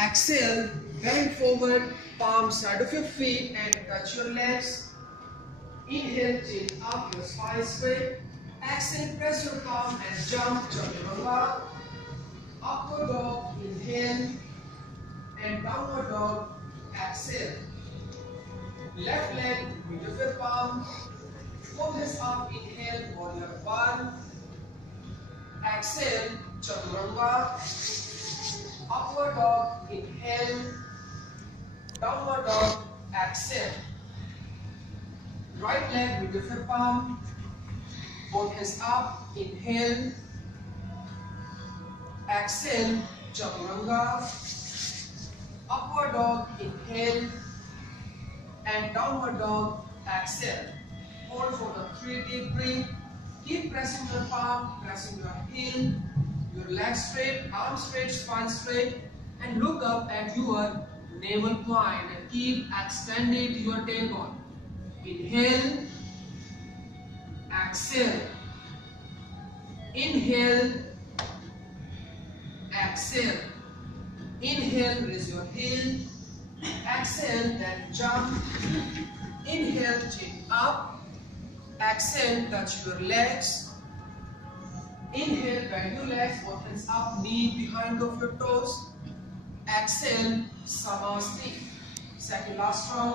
Exhale, bend forward, palm side of your feet and touch your legs. Inhale, chin up, your spine straight. Exhale, press your palm and jump, chaturanga. Upward dog, inhale, and downward dog, exhale. Left leg, meet of your palm. Both hands up, inhale, warrior one. Exhale, chaturanga. Upward dog, inhale. Downward dog, exhale. Right leg, meet of your palm. Both hands up, inhale. Exhale, chaturanga. Upward dog, inhale. And downward dog, exhale. Hold for the 3 deep breath. Keep pressing your palm, pressing your heel, your legs straight, arms straight, spine straight, and look up at your navel point and keep extending your tailbone. Inhale, exhale. Inhale, exhale. Inhale, raise your heel. Exhale, then jump. Inhale, chin up. Exhale, touch your legs. Inhale, bend your legs, both hands up, knee behind of your toes. Exhale, Samasthiti. Second last round.